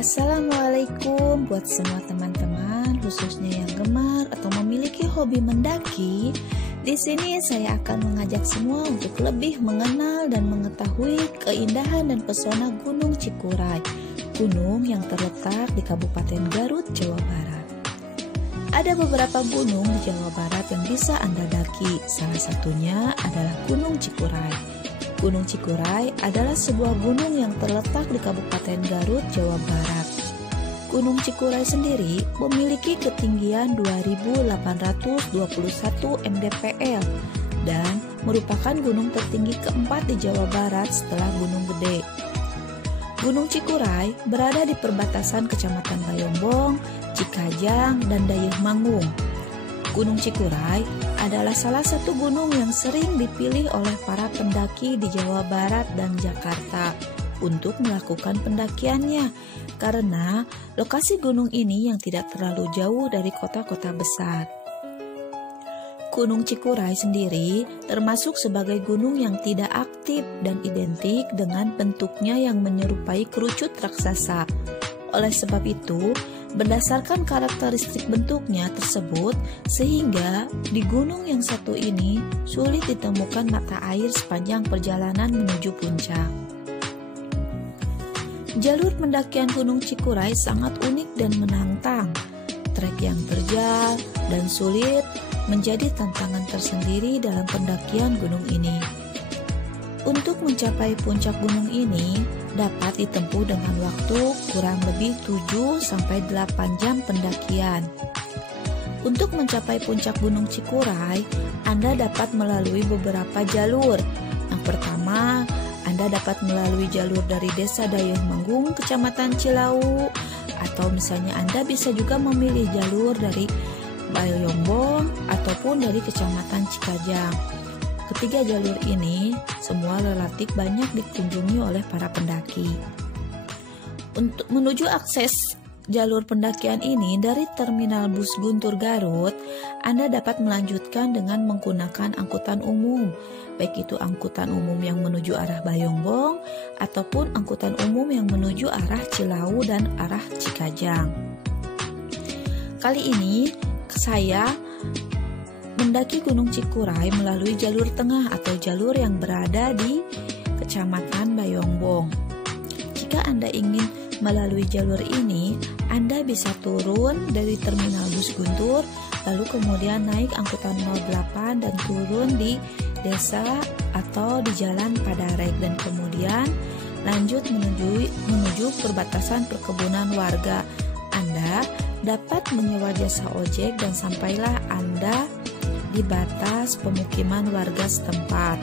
Assalamualaikum buat semua teman-teman, khususnya yang gemar atau memiliki hobi mendaki. Di sini saya akan mengajak semua untuk lebih mengenal dan mengetahui keindahan dan pesona Gunung Cikuray, gunung yang terletak di Kabupaten Garut, Jawa Barat. Ada beberapa gunung di Jawa Barat yang bisa Anda daki, salah satunya adalah Gunung Cikuray. Gunung Cikuray adalah sebuah gunung yang terletak di Kabupaten Garut, Jawa Barat. Gunung Cikuray sendiri memiliki ketinggian 2.821 mdpl dan merupakan gunung tertinggi keempat di Jawa Barat setelah Gunung Gede. Gunung Cikuray berada di perbatasan Kecamatan Bayongbong, Cikajang, dan Dayeuhmanggung. Gunung Cikuray adalah salah satu gunung yang sering dipilih oleh para pendaki di Jawa Barat dan Jakarta untuk melakukan pendakiannya karena lokasi gunung ini yang tidak terlalu jauh dari kota-kota besar. Gunung Cikuray sendiri termasuk sebagai gunung yang tidak aktif dan identik dengan bentuknya yang menyerupai kerucut raksasa. Oleh sebab itu, berdasarkan karakteristik bentuknya tersebut, sehingga di gunung yang satu ini sulit ditemukan mata air sepanjang perjalanan menuju puncak. Jalur pendakian Gunung Cikuray sangat unik dan menantang. Trek yang terjal dan sulit menjadi tantangan tersendiri dalam pendakian gunung ini. Untuk mencapai puncak gunung ini dapat ditempuh dengan waktu kurang lebih 7-8 jam pendakian. Untuk mencapai puncak Gunung Cikuray, Anda dapat melalui beberapa jalur. Yang pertama, Anda dapat melalui jalur dari Desa Dayeuhmanggung, Kecamatan Cilawu, atau misalnya Anda bisa juga memilih jalur dari Bayongbong ataupun dari Kecamatan Cikajang. Ketiga jalur ini semua relatif banyak dikunjungi oleh para pendaki. Untuk menuju akses jalur pendakian ini dari Terminal Bus Guntur Garut, Anda dapat melanjutkan dengan menggunakan angkutan umum, baik itu angkutan umum yang menuju arah Bayongbong ataupun angkutan umum yang menuju arah Cilawu dan arah Cikajang. Kali ini saya mendaki Gunung Cikuray melalui jalur tengah atau jalur yang berada di Kecamatan Bayongbong. Jika Anda ingin melalui jalur ini, Anda bisa turun dari Terminal Bus Guntur, lalu kemudian naik angkutan 08 dan turun di desa atau di Jalan Padarek dan kemudian lanjut menuju perbatasan perkebunan warga. Anda dapat menyewa jasa ojek dan sampailah Anda di batas pemukiman warga setempat.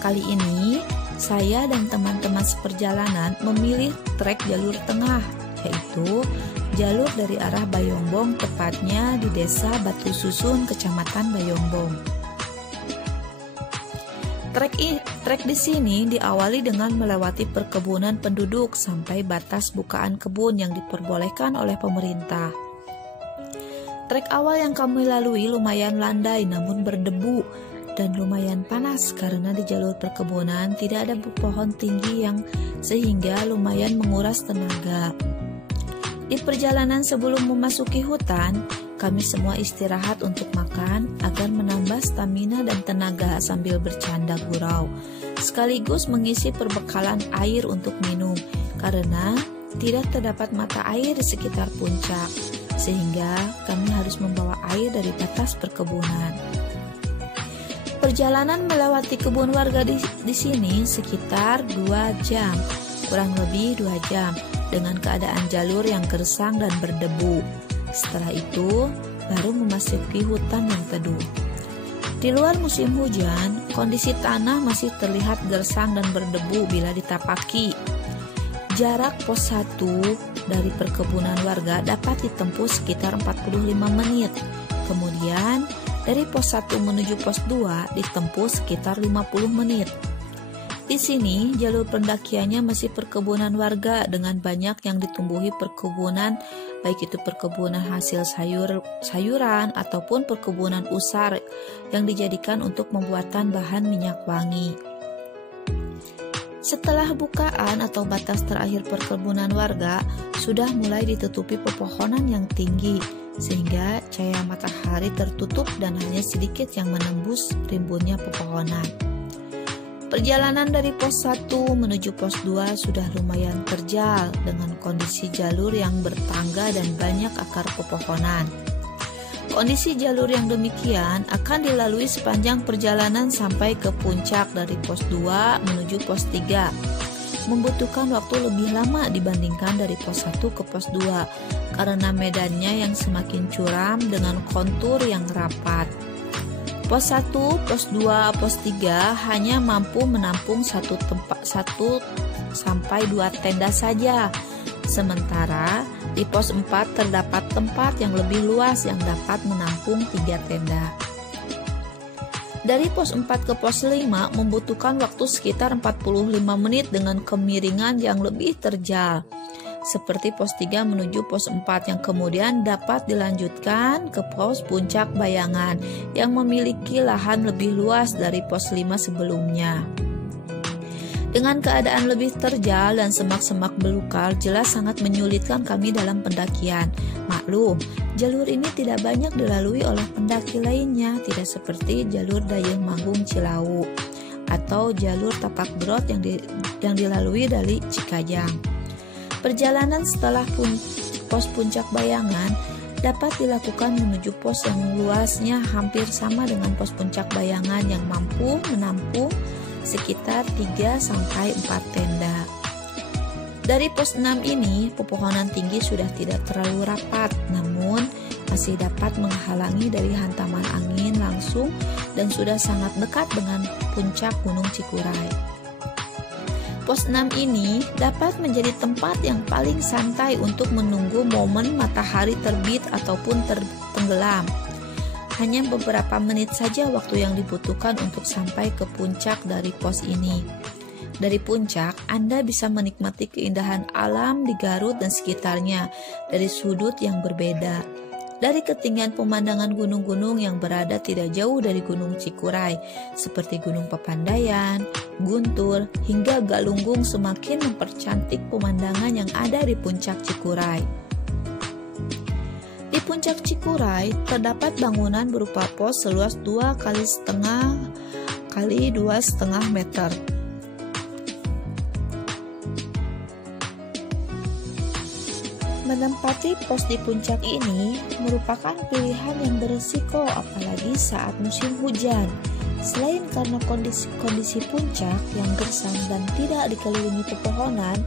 Kali ini, saya dan teman-teman seperjalanan memilih trek jalur tengah, yaitu jalur dari arah Bayongbong, tepatnya di Desa Batu Susun, Kecamatan Bayongbong. Trek di sini diawali dengan melewati perkebunan penduduk sampai batas bukaan kebun yang diperbolehkan oleh pemerintah. Trek awal yang kami lalui lumayan landai namun berdebu dan lumayan panas karena di jalur perkebunan tidak ada pohon tinggi yang sehingga lumayan menguras tenaga. Di perjalanan sebelum memasuki hutan, kami semua istirahat untuk makan agar menambah stamina dan tenaga sambil bercanda gurau, sekaligus mengisi perbekalan air untuk minum karena tidak terdapat mata air di sekitar puncak, sehingga kami harus membawa air dari batas perkebunan. Perjalanan melewati kebun warga di sini sekitar 2 jam, kurang lebih 2 jam, dengan keadaan jalur yang gersang dan berdebu. Setelah itu, baru memasuki hutan yang teduh. Di luar musim hujan, kondisi tanah masih terlihat gersang dan berdebu bila ditapaki. Jarak pos 1 dari perkebunan warga dapat ditempuh sekitar 45 menit. Kemudian, dari pos 1 menuju pos 2 ditempuh sekitar 50 menit. Di sini, jalur pendakiannya masih perkebunan warga dengan banyak yang ditumbuhi perkebunan, baik itu perkebunan hasil sayuran ataupun perkebunan usar yang dijadikan untuk pembuatan bahan minyak wangi. Setelah bukaan atau batas terakhir perkebunan warga, sudah mulai ditutupi pepohonan yang tinggi, sehingga cahaya matahari tertutup dan hanya sedikit yang menembus rimbunnya pepohonan. Perjalanan dari pos 1 menuju pos 2 sudah lumayan terjal dengan kondisi jalur yang bertangga dan banyak akar pepohonan. Kondisi jalur yang demikian akan dilalui sepanjang perjalanan sampai ke puncak dari pos 2 menuju pos 3. Membutuhkan waktu lebih lama dibandingkan dari pos 1 ke pos 2 karena medannya yang semakin curam dengan kontur yang rapat. Pos 1, pos 2, pos 3 hanya mampu menampung 1 sampai 2 tenda saja. Sementara di pos 4 terdapat tempat yang lebih luas yang dapat menampung 3 tenda. Dari pos 4 ke pos 5 membutuhkan waktu sekitar 45 menit dengan kemiringan yang lebih terjal. Seperti pos 3 menuju pos 4 yang kemudian dapat dilanjutkan ke pos puncak Bayangan yang memiliki lahan lebih luas dari pos 5 sebelumnya. Dengan keadaan lebih terjal dan semak-semak belukar jelas sangat menyulitkan kami dalam pendakian. Maklum, jalur ini tidak banyak dilalui oleh pendaki lainnya, tidak seperti jalur Dayeuh Manggung Cilawu atau jalur Tapak Brot yang dilalui dari Cikajang. Perjalanan setelah pos puncak Bayangan dapat dilakukan menuju pos yang luasnya hampir sama dengan pos puncak Bayangan yang mampu menampung sekitar 3-4 tenda. Dari pos 6 ini, pepohonan tinggi sudah tidak terlalu rapat, namun masih dapat menghalangi dari hantaman angin langsung dan sudah sangat dekat dengan puncak Gunung Cikuray. Pos 6 ini dapat menjadi tempat yang paling santai untuk menunggu momen matahari terbit ataupun tenggelam. Hanya beberapa menit saja waktu yang dibutuhkan untuk sampai ke puncak dari pos ini. Dari puncak, Anda bisa menikmati keindahan alam di Garut dan sekitarnya dari sudut yang berbeda. Dari ketinggian pemandangan gunung-gunung yang berada tidak jauh dari Gunung Cikuray, seperti Gunung Papandayan, Guntur, hingga Galunggung semakin mempercantik pemandangan yang ada di puncak Cikuray. Di puncak Cikuray terdapat bangunan berupa pos seluas 2,5 kali 2,5 meter. Menempati pos di puncak ini merupakan pilihan yang beresiko apalagi saat musim hujan. Selain karena kondisi puncak yang gersang dan tidak dikelilingi pepohonan,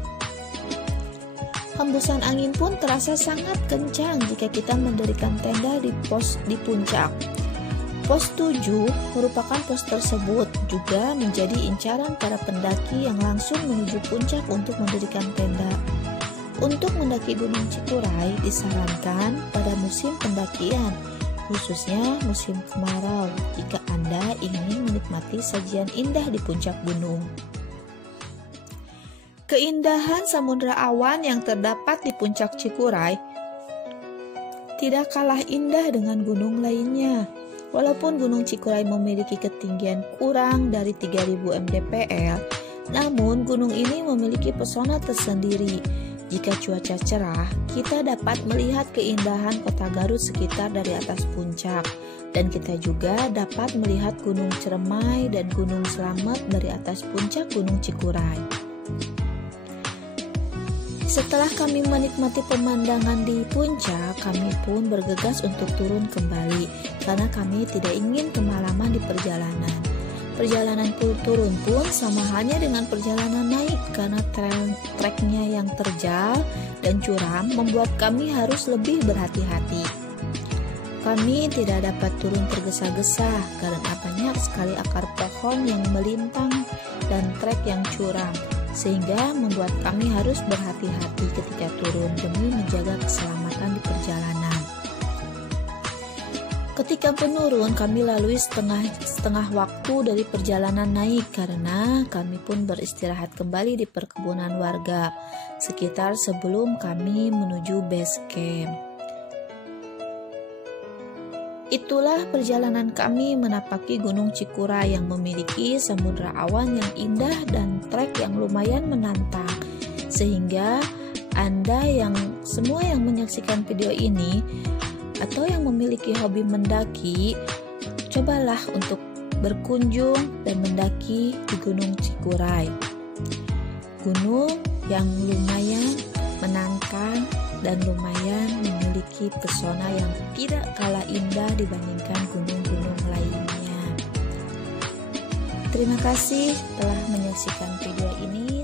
hembusan angin pun terasa sangat kencang jika kita mendirikan tenda di pos di puncak. Pos 7 merupakan pos tersebut juga menjadi incaran para pendaki yang langsung menuju puncak untuk mendirikan tenda. Untuk mendaki Gunung Cikuray disarankan pada musim pendakian, khususnya musim kemarau jika Anda ingin menikmati sajian indah di puncak gunung. Keindahan samudra awan yang terdapat di puncak Cikuray tidak kalah indah dengan gunung lainnya. Walaupun Gunung Cikuray memiliki ketinggian kurang dari 3000 mdpl, namun gunung ini memiliki pesona tersendiri. Jika cuaca cerah, kita dapat melihat keindahan kota Garut sekitar dari atas puncak, dan kita juga dapat melihat Gunung Ciremai dan Gunung Slamet dari atas puncak Gunung Cikuray. Setelah kami menikmati pemandangan di puncak, kami pun bergegas untuk turun kembali karena kami tidak ingin kemalaman di perjalanan. Perjalanan turun pun sama halnya dengan perjalanan naik karena treknya yang terjal dan curam membuat kami harus lebih berhati-hati. Kami tidak dapat turun tergesa-gesa karena banyak sekali akar pohon yang melintang dan trek yang curam, sehingga membuat kami harus berhati-hati ketika turun demi menjaga keselamatan di perjalanan. Ketika penurun, kami lalui setengah waktu dari perjalanan naik karena kami pun beristirahat kembali di perkebunan warga sekitar sebelum kami menuju base camp. Itulah perjalanan kami menapaki Gunung Cikuray yang memiliki samudra awan yang indah dan trek yang lumayan menantang. Sehingga Anda semua yang menyaksikan video ini atau yang memiliki hobi mendaki, cobalah untuk berkunjung dan mendaki di Gunung Cikuray. Gunung yang lumayan menantang dan lumayan memiliki pesona yang tidak kalah indah dibandingkan gunung-gunung lainnya. Terima kasih telah menyaksikan video ini.